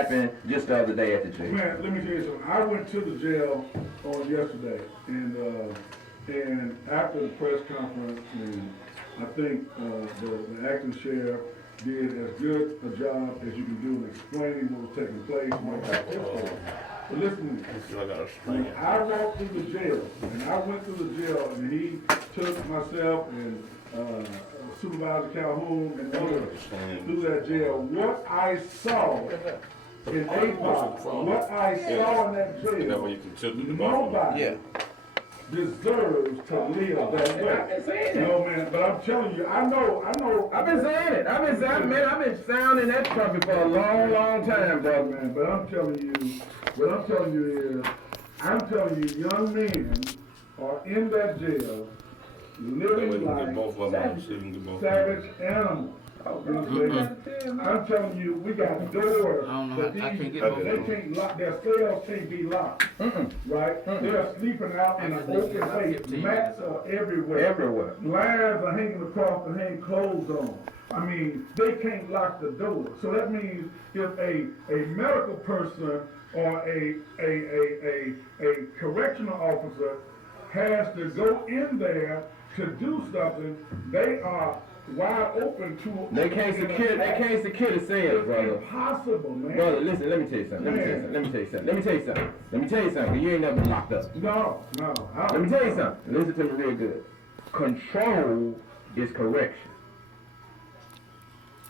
happened just the other day at the jail. Man, let me tell you something. I went to the jail on yesterday, and after the press conference, and I think the acting sheriff did as good a job as you can do in explaining what was taking place. But listen to me. When I walked through the jail, and I went through the jail, and he took myself and Supervisor Calhoun and others through that jail, what I saw in APOC, what I saw in that jail, nobody deserves to live that way. I've been saying it. No, man, but I'm telling you, I know. I've been saying it. I've been sounding that trumpet for a long, long time, brother. Man, but I'm telling you, what I'm telling you is, I'm telling you, young men are in that jail living like savage animals. You know what I'm saying? I'm telling you, we got doors that they can't lock, their cells can't be locked, right? They're sleeping out in an open place. Mats are everywhere. Lines are hanging across and hang clothes on. I mean, they can't lock the door. So that means if a medical person or a correctional officer has to go in there to do something, they are wide open to. They can't secure the cells, brother. It's impossible, man. Brother, listen. Let me tell you something. You ain't never been locked up. No. Let me tell you something. Listen to me real good. Control is correction.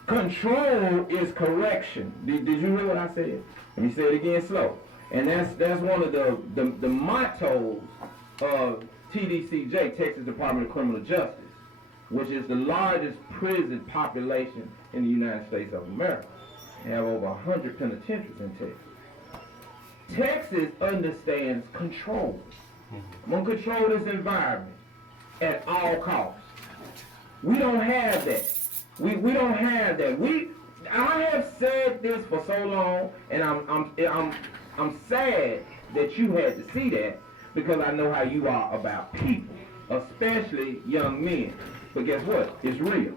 Control is correction. Did you hear what I said? Let me say it again slow. And that's one of the mottos of TDCJ, Texas Department of Criminal Justice, which is the largest prison population in the United States of America. They have over 100 penitentiaries in Texas. Texas understands control. I'm going to control this environment at all costs. We don't have that. We don't have that. I have said this for so long, and I'm sad that you had to see that, because I know how you are about people, especially young men. But guess what? It's real.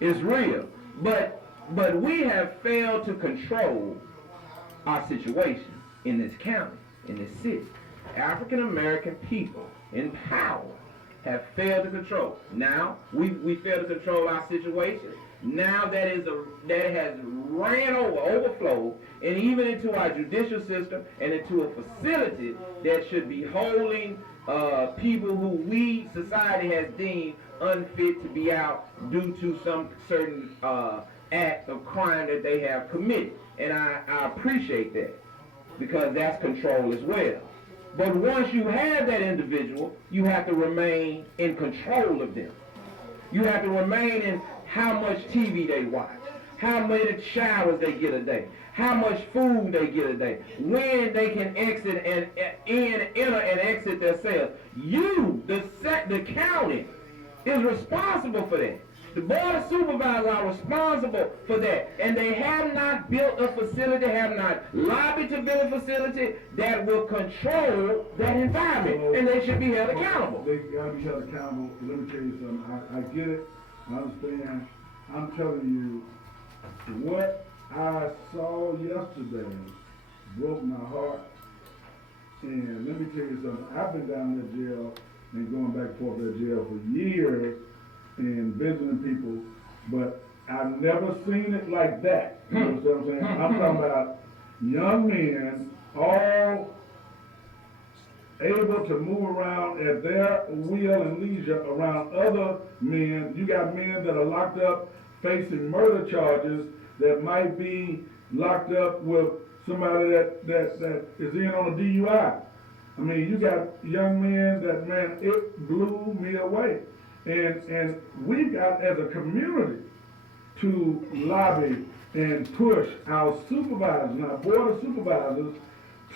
It's real. But we have failed to control our situation in this county, in this city. African American people in power have failed to control. Now we fail to control our situation. Now that has overflowed, and even into our judicial system and into a facility that should be holding people who society has deemed unfit to be out due to some certain act of crime that they have committed. And I appreciate that, because that's control as well. But once you have that individual, you have to remain in control of them. You have to remain in how much TV they watch, how many showers they get a day, how much food they get a day, when they can exit and enter and exit their cells. You, the county, is responsible for that. The board of supervisors are responsible for that. And they have not built a facility, have not lobbied to build a facility that will control that environment. And they should be held accountable. They got to be held accountable. Let me tell you something. I get it. I understand. I'm telling you, what I saw yesterday broke my heart. And let me tell you something. I've been down that jail and going back and forth to that jail for years and visiting people, but I've never seen it like that. You know what I'm saying? I'm talking about young men all able to move around at their will and leisure around other men. You got men that are locked up facing murder charges that might be locked up with somebody that is in on a DUI. I mean, you got young men that, man, it blew me away. And we've got, as a community, to lobby and push our supervisors and our board of supervisors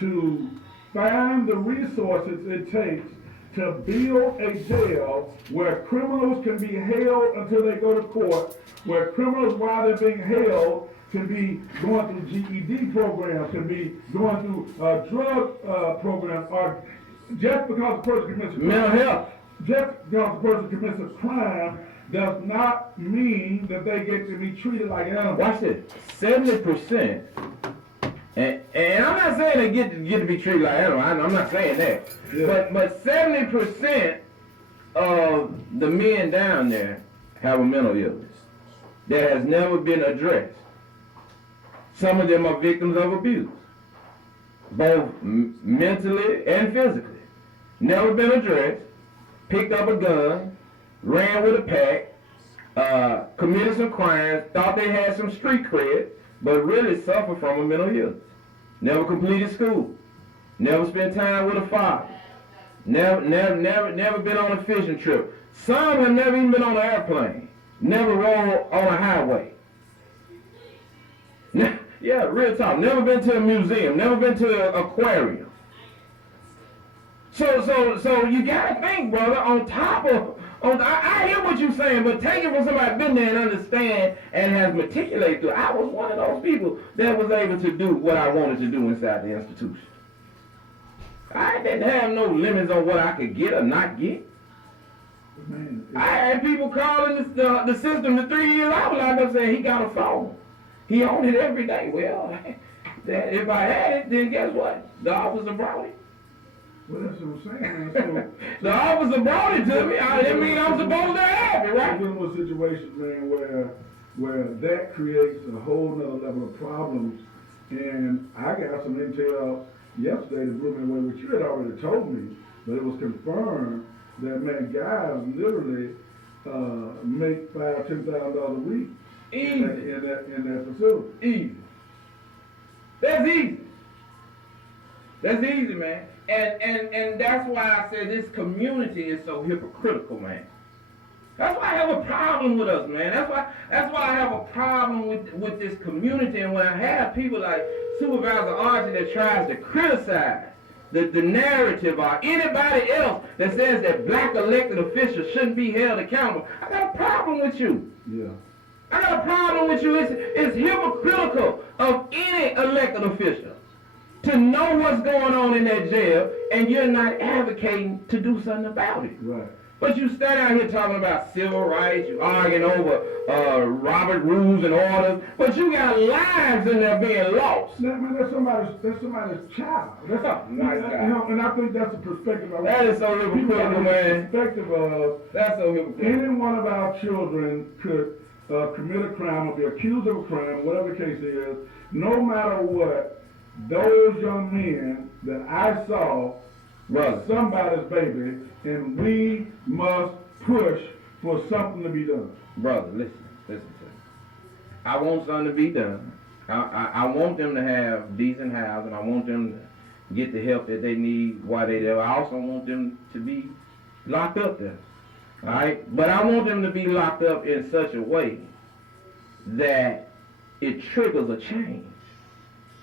to find the resources it takes to build a jail where criminals can be held until they go to court, where criminals, while they're being held, can be going through GED programs, can be going through drug programs, or just because a person commits a crime. Mental health. Just because a person commits a crime does not mean that they get to be treated like animals. Watch this. 70% And I'm not saying they get to be treated like animals. I'm not saying that. Yeah. But 70% of the men down there have a mental illness that has never been addressed. Some of them are victims of abuse, both mentally and physically. Never been addressed, picked up a gun, ran with a pack, committed some crimes, thought they had some street cred, but really suffered from a mental illness. Never completed school, never spent time with a father, never been on a fishing trip. Some have never even been on an airplane, never rode on a highway. Yeah, real talk. Never been to a museum, never been to an aquarium. So you gotta think, brother, I hear what you're saying, but take it from somebody been there and understand and has matriculated through. I was one of those people that was able to do what I wanted to do inside the institution. I didn't have no limits on what I could get or not get. Man, I had people calling the system the 3 years I was locked up saying he got a phone. He owned it every day. Well, if I had it, then guess what? The officer brought it. well, that's what I'm saying, man. The officer brought it to me. That means I'm supposed to have it, So, right? we're dealing with situations, man, where that creates a whole nother level of problems. And I got some intel yesterday that blew me away, which you had already told me, but it was confirmed that, man, guys literally make $5,000-$10,000 a week Easy. in that facility. Easy. That's easy. That's easy, man. And that's why I said this community is so hypocritical, man. That's why I have a problem with us, man. That's why I have a problem with this community. And when I have people like Supervisor Archie that tries to criticize the narrative or anybody else that says that black elected officials shouldn't be held accountable, I got a problem with you. Yeah. I got a problem with you. It's hypocritical of any elected official to know what's going on in that jail and you're not advocating to do something about it. Right. But you stand out here talking about civil rights, you arguing over Robert rules and orders, but you got lives in there being lost. Man, that's somebody's child. That's Nice guy. You know, and I think that's a perspective. That is so hypocritical, man. Perspective of That's so hypocritical. any one of our children could commit a crime or be accused of a crime, whatever the case is. No matter what, those young men that I saw Brother. were somebody's baby, and we must push for something to be done. Brother, listen to me. I want something to be done. I want them to have decent housing. I want them to get the help that they need while they're there. I also want them to be locked up there. All right? But I want them to be locked up in such a way that it triggers a change.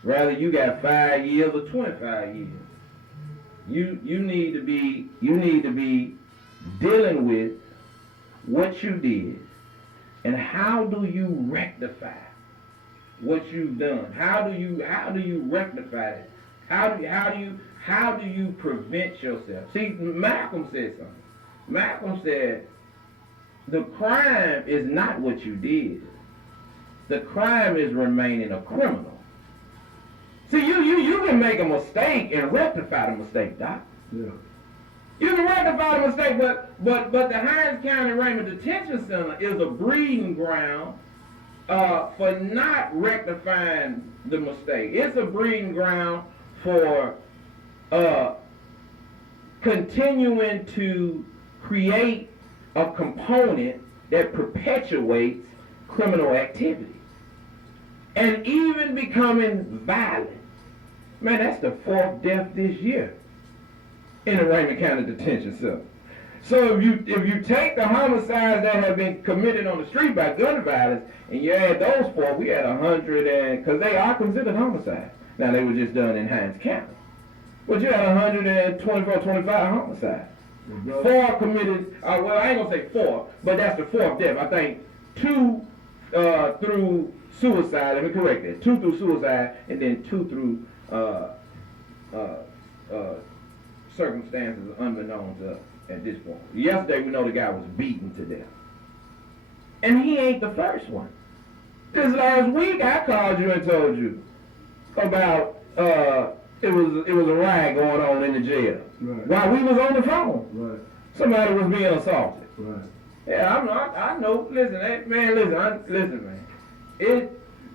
Rather you got 5 years or 25 years. You need to be dealing with what you did and how do you rectify what you've done? How do you rectify it? How do you prevent yourself? See, Malcolm said something. Malcolm said the crime is not what you did. The crime is remaining a criminal. See, you can make a mistake and rectify the mistake, Doc. Yeah. You can rectify the mistake, but the Hinds County Raymond Detention Center is a breeding ground for not rectifying the mistake. It's a breeding ground for continuing to create a component that perpetuates criminal activity. And even becoming violent. Man, that's the 4th death this year in the Raymond County Detention Center. So if you take the homicides that have been committed on the street by gun violence, and you add those 4, we had 100 because they are considered homicides. Now they were just done in Hinds County. But you had 124, 25 homicides. 4 committed, well I ain't gonna say 4, but that's the 4th death. I think 2 through suicide, let me correct that. 2 through suicide, and then 2 through circumstances unbeknown to us at this point. Yesterday we know the guy was beaten to death. And he ain't the first one. This last week I called you and told you about it was a riot going on in the jail. Right. While we was on the phone, Right. somebody was being assaulted. Right. Yeah, I know. Listen, man, listen, man.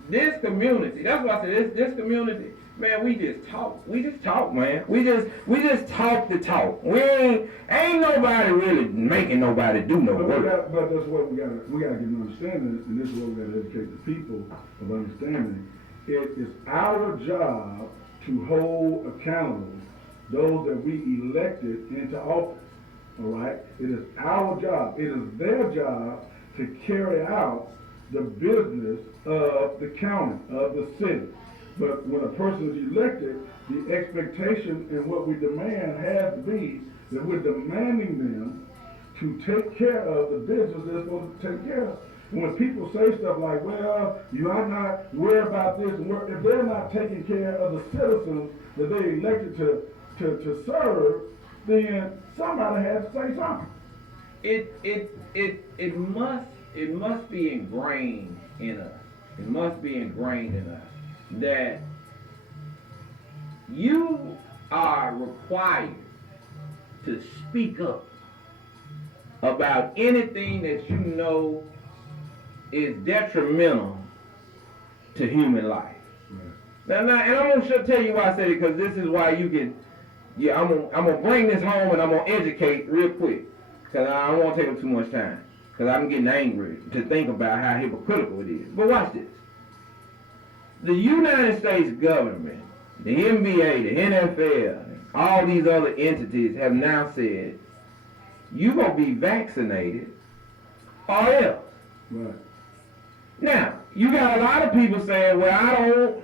This community. That's why I said this community. Man, we just talk. We just talk, man. We just talk the talk. We ain't nobody really making nobody do no work. But that's what we gotta get an understanding, and this is what we gotta educate the people of understanding. It is our job to hold accountable those that we elected into office. All right? It is our job. It is their job to carry out the business of the county, of the city. But when a person is elected, the expectation and what we demand has to be that we're demanding them to take care of the business they're supposed to take care of. And when people say stuff like, well, you are not worried about this, and if they're not taking care of the citizens that they elected to serve, then somebody has to say something. It must be ingrained in us. It must be ingrained in us that you are required to speak up about anything that you know is detrimental to human life. Right. Now, and I'm gonna tell you why I say it, because this is why you can. Yeah, I'm gonna bring this home and I'm gonna educate real quick, because I don't want to take up too much time, because I'm getting angry to think about how hypocritical it is. But watch this. The United States government, the NBA, the NFL, all these other entities have now said, you gonna be vaccinated or else. Right. Now, you got a lot of people saying, well, I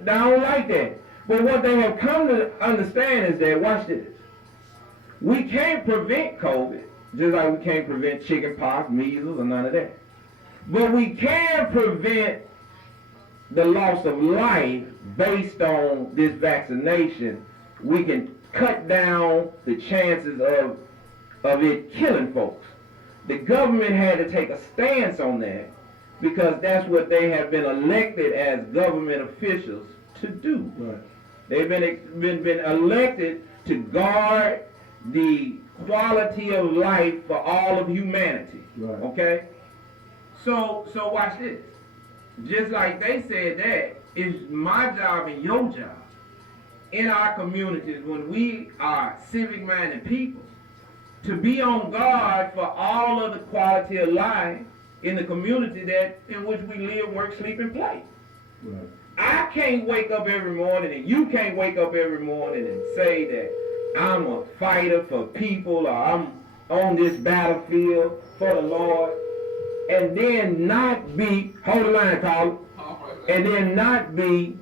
don't like that. But what they have come to understand is that, watch this, we can't prevent COVID, just like we can't prevent chicken pox, measles, or none of that. But we can prevent the loss of life based on this vaccination. We can cut down the chances of it killing folks. The government had to take a stance on that because that's what they have been elected as government officials to do. Right. They've been elected to guard the quality of life for all of humanity. Right. Okay? So watch this. Just like they said that, it's my job and your job in our communities when we are civic-minded people to be on guard for all of the quality of life in the community in which we live, work, sleep, and play. Right. I can't wake up every morning, and you can't wake up every morning and say that I'm a fighter for people, or I'm on this battlefield for the Lord, and then not be, hold the line, Colin, and then not be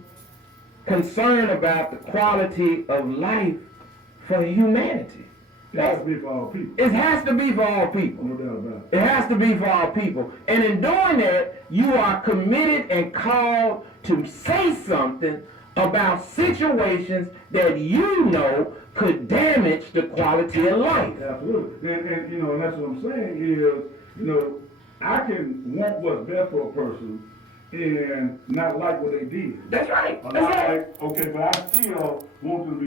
concerned about the quality of life for humanity. It has to be for all people. It has to be for all people. No doubt about it. It has to be for all people. And in doing that, you are committed and called to say something about situations that you know could damage the quality of life. Absolutely. And you know, and that's what I'm saying is, you know, I can want what's best for a person and not like what they did. That's right. That's right. Okay, but I still want them to be